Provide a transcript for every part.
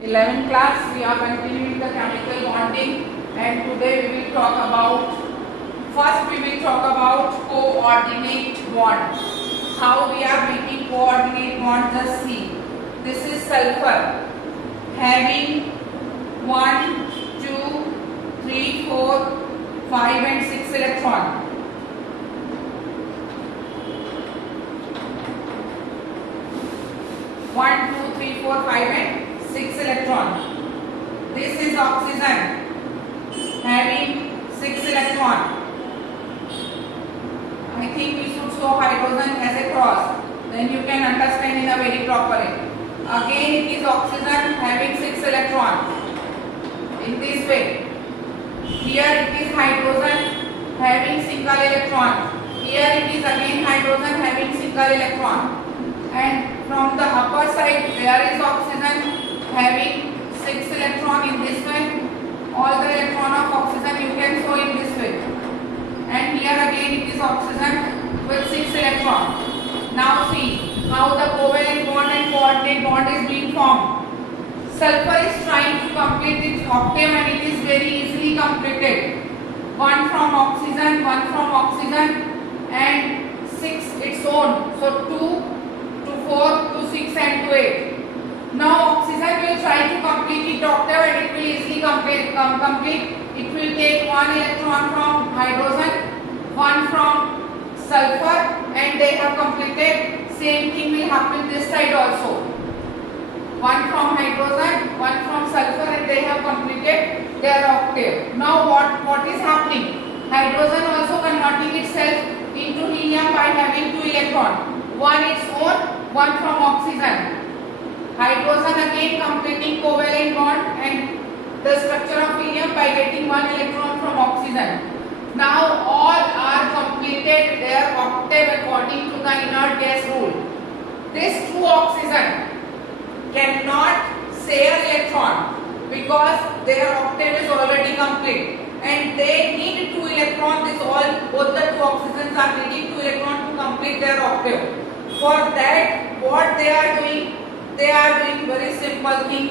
11th class, we are continuing the chemical bonding, and today we will talk about, first we will talk about coordinate bond. How we are making coordinate bond, just see. This is sulfur having 1, 2, 3, 4, 5 and 6 electron. One, two, three, four, 5 and 6 electron. This is oxygen having 6 electron. I think we should show hydrogen as a cross. Then you can understand in a very proper way. Again it is oxygen having 6 electron. In this way. Here it is hydrogen having single electron. Here it is again hydrogen having single electron. And from the upper side there is oxygen having 6 electron in this way. All the electron of oxygen you can show in this way. And here again it is oxygen with 6 electron. Now see how the covalent bond and coordinate bond is being formed. Sulfur is trying to complete its octave and it is very easily completed. One from oxygen and 6 its own. So 2 to 4 to 6 and to 8. Now oxygen will try to complete its octave and it will easily complete. It will take 1 electron from hydrogen, 1 from sulfur, and they have completed. Same thing will happen this side also. 1 from hydrogen, 1 from sulfur, and they have completed their octave. Now what is happening? Hydrogen also converting itself into helium by having 2 electrons. 1 its own, 1 from oxygen. Hydrogen again completing covalent bond and the structure of helium by getting 1 electron from oxygen. Now all are completed their octave according to the inert gas rule. This 2 oxygen cannot share electron because their octave is already complete and they need 2 electrons. Both the 2 oxygens are needing 2 electrons to complete their octave. For that, what they are doing very simple thing.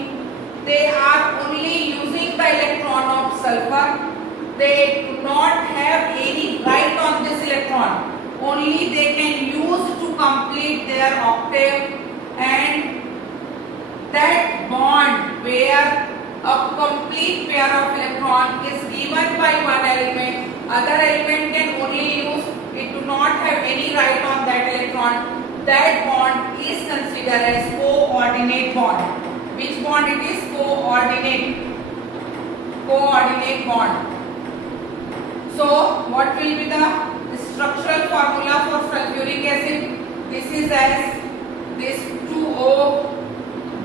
They are only using the electron of sulfur. They do not have any right on this electron. Only they can use to complete their octave, and that bond where a complete pair of electron is given by one element, other element can only use, it do not have any right on that electron. That bond is considered as coordinate bond. Which bond it is? Coordinate bond. So what will be the structural formula for sulfuric acid? This is as this 2O,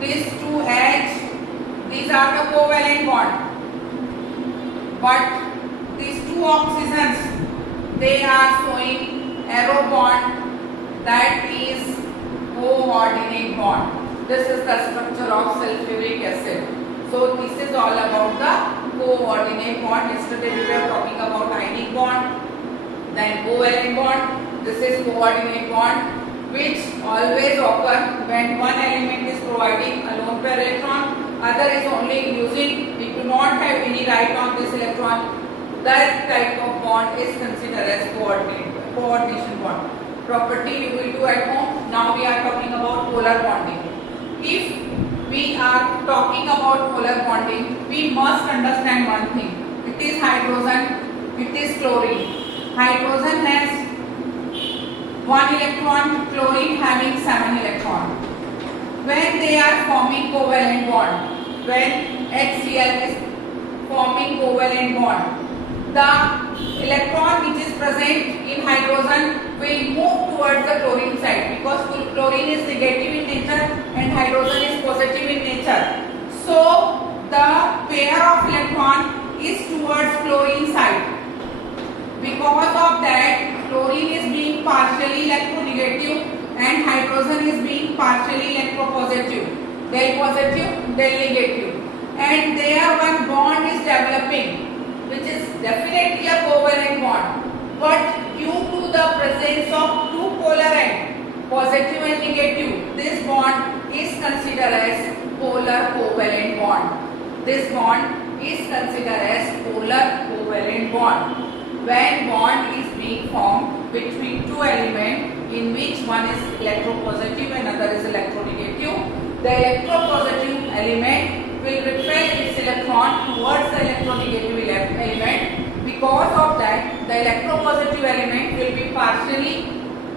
this 2H. These are the covalent bond. But these 2 oxygens, they are showing arrow bond, that is coordinate bond. This is the structure of sulfuric acid. So this is all about the coordinate bond. Yesterday we were talking about ionic bond, then covalent bond. This is coordinate bond, which always occur when one element is providing a lone pair electron, other is only using, it do not have any right on this electron. That type of bond is considered as coordination bond. Property you will do at home. Now we are talking about polar bonding. If we are talking about polar bonding, we must understand one thing. It is hydrogen, it is chlorine. Hydrogen has 1 electron, chlorine having 7 electrons. When they are forming covalent bond, when HCl is forming covalent bond, the electron which is present in hydrogen will move towards the chlorine side because chlorine is negative in nature and hydrogen is positive in nature. So the pair of electron is towards chlorine side. Because of that, chlorine is being partially electronegative and hydrogen is being partially electropositive. Del positive, del negative. And there one bond is developing, which is definitely a covalent bond. But due to the presence of 2 polar ends, positive and negative, this bond is considered as polar covalent bond. This bond is considered as polar covalent bond. When bond is being formed between two elements in which one is electropositive and other is electronegative, the electropositive element will repel its electron towards the electronegative element. Because of that, the electropositive element will be partially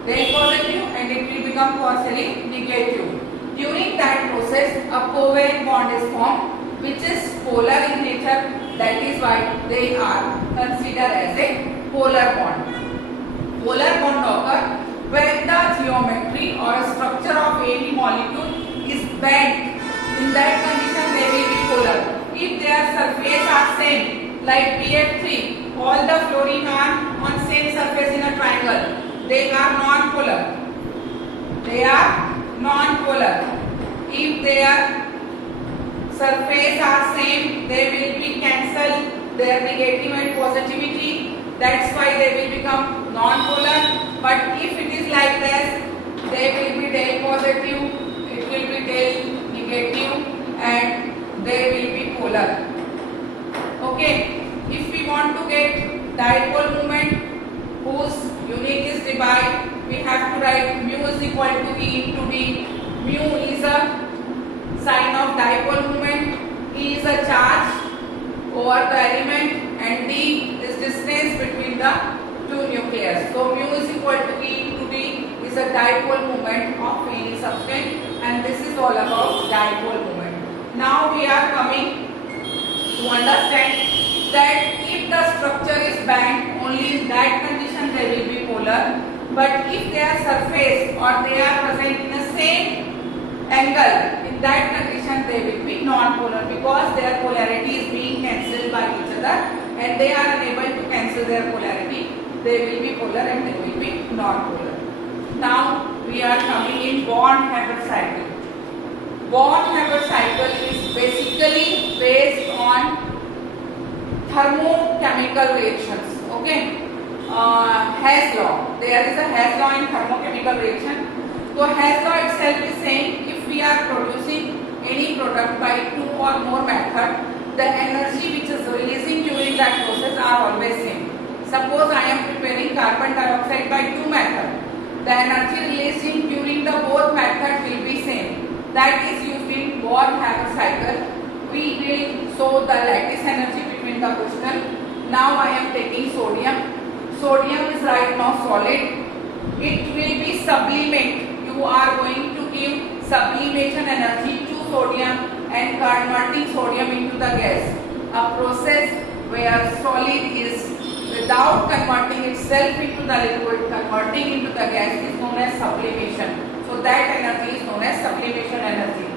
then positive and it will become partially negative. During that process, a covalent bond is formed which is polar in nature. That is why they are considered as a polar bond. Polar bond occur when the geometry or structure of any molecule is bent. In that condition, they will be polar. If their surface are same, like PF3, all the fluorine are on same surface in a triangle, they are non-polar. They are non-polar. If their surface are same, they will be cancelled their negative and positivity. That's why they will become non-polar. But if it is like this, they will be del positive, it will be del negative, and they will be polar. Okay. If we want to get dipole moment whose unit is divide, we have to write mu is equal to E into D. Mu is a sign of dipole moment, E is a charge over the element, and D is distance between the two nucleus. So mu is equal to E into D is a dipole moment of any substance, and this is all about dipole moment. Now we are coming to understand that if the structure is bent, only in that condition they will be polar. But if their surface or they are present in the same angle, in that condition they will be non-polar because their polarity is being cancelled by each other and they are unable to cancel their polarity. They will be polar and they will be non-polar. Now we are coming in Born-Haber cycle. Born-Haber cycle is basically based on thermochemical reactions. Okay. Hess law. There is a Hess law in thermochemical reaction. So Hess law itself is saying if we are producing any product by two or more methods, the energy which is releasing during that process are always same. Suppose I am preparing carbon dioxide by two methods. The energy releasing during the both methods will be same. That is used in Born-Haber cycle. We will show the lattice energy between the crystal. Now I am taking sodium. Sodium is right now solid. It will be sublimate. You are going to give sublimation energy to sodium and converting sodium into the gas. A process where solid is without converting itself into the liquid, converting into the gas is known as sublimation. So that energy is known as sublimation energy.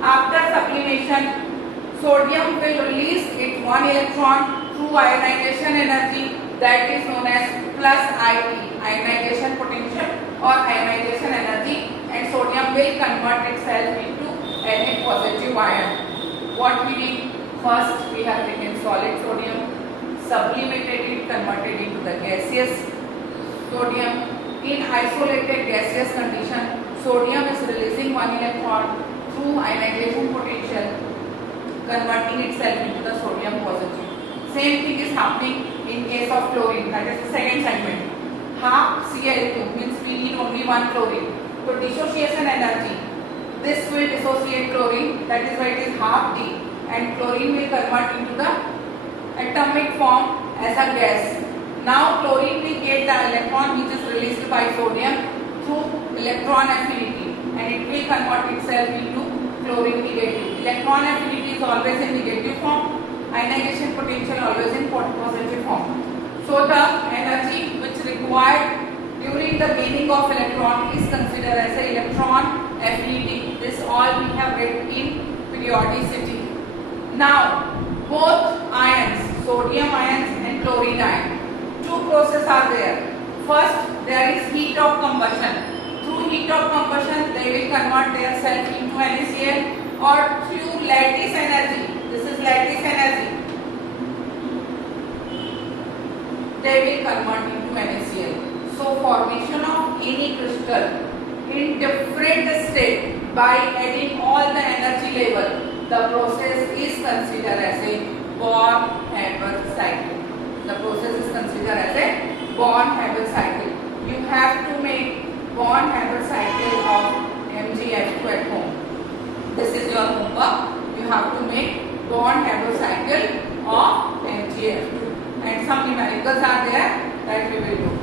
After sublimation, sodium will release its one electron through ionization energy, that is known as plus IT, ionization potential or ionization energy, and sodium will convert itself into Na positive ion. What we did? First we have taken solid sodium, sublimated it, converted into the gaseous sodium. In isolated gaseous condition, sodium is releasing one electron through ionization potential, converting itself into the sodium positive. Same thing is happening in case of chlorine, that is the second segment. Half Cl2 means we need only one chlorine. So dissociation energy, this will dissociate chlorine, that is why it is half D, and chlorine will convert into the atomic form as a gas. Now chlorine will get the electron which is released by sodium through electron affinity, and it will convert itself into chlorine negative. Electron affinity is always in negative form, ionization potential always in positive form. So the energy which required during the gaining of electron is considered as a electron affinity. This all we have read in periodicity. Now both ions, sodium ions and chlorine ion, two processes are there. First there is heat of combustion. Through heat of combustion they will convert their self into NaCl, or through lattice energy. This is lattice energy. They will convert into NaCl. So formation of any crystal in different state by adding all the energy level, the process is considered as a Born-Haber cycle. The process is considered as a Born-Haber cycle. You have to make Born-Haber cycle of MgF2 at home. This is your homework. You have to make Born-Haber cycle of MgF2, and some numericals are there that we will do.